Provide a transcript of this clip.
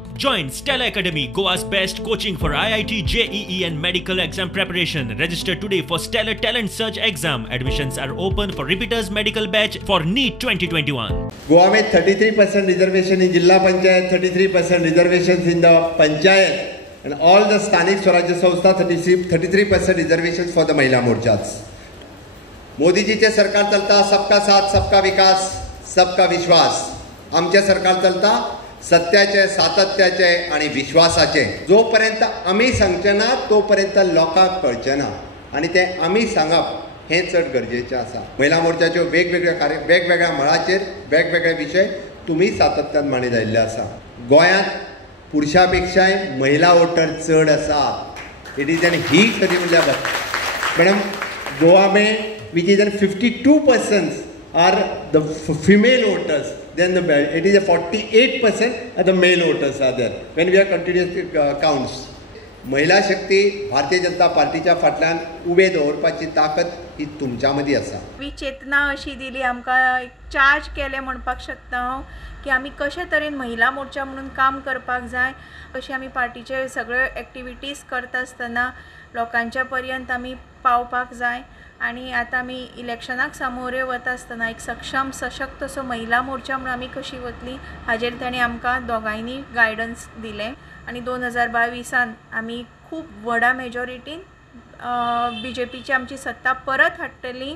Join Stella Academy, Goa's best coaching for IIT, JEE and medical exam preparation. Register today for Stellar Talent Search exam. Admissions are open for repeaters medical batch for NEET 2021. Goa में 33% reservation in Jilla Panchayat, 33% reservations in the Panchayat, and all the Sthanik Swarajya Samstha 33% reservations for the Mahila Morchas. Modi ji चे सरकार चलता सबका साथ, सबका विकास, सबका विश्वास. आमचे सरकार चलता सत्याचे, सातत्याचे आणि विश्वासाचे. जोपर्यंत आम्ही सांगचे ना तोपर्यंत लोकांक कळचे ना, आणि ते आम्ही सांगप हे चड गरजेचें आसा. महिला मोर्चाच्यो वेगवेगळ्या मळाचेर वेगवेगळे विशय तुम्ही सातत्यान मांडीत आयिल्ले आसा. गोंयांत पुरुषां पेक्षाय महिला वोटर चड आसात. इट इज एन हीट कधी म्हणल्यार मॅडम गोवा में which is then 52% are the female voters, then it is a 48% are the male voters are there when we are continuously counts. महिला शक्ती भारतीय जनता पार्टीच्या फाटल्यान उबे दवरपाची ताकद ही तुमच्या मध्ये आसा. चेतना अशी दिली आमकां, एक चार्ज केले म्हणपाक शकता हांव की आमी कशे तरेन महिला मोर्चा म्हणून काम करपाक जाय. कशी आमी पार्टीचे सगळे एक्टिविटीज करता आसतना लोकांच्या पर्यंत आमी पावपाक जाय. आणि आता आमी इलेक्शनाक सामोरे वता आसतना एक सक्षम सशक्त असो महिला मोर्चा म्हणून आमी कशी वतली हाजेर ताणें आमकां दोगांयनी गायडन्स दिलें. आणि 2022 आमी खूब व्हडा मेजॉरिटीन BJPची आमची सत्ता परत हाडटली.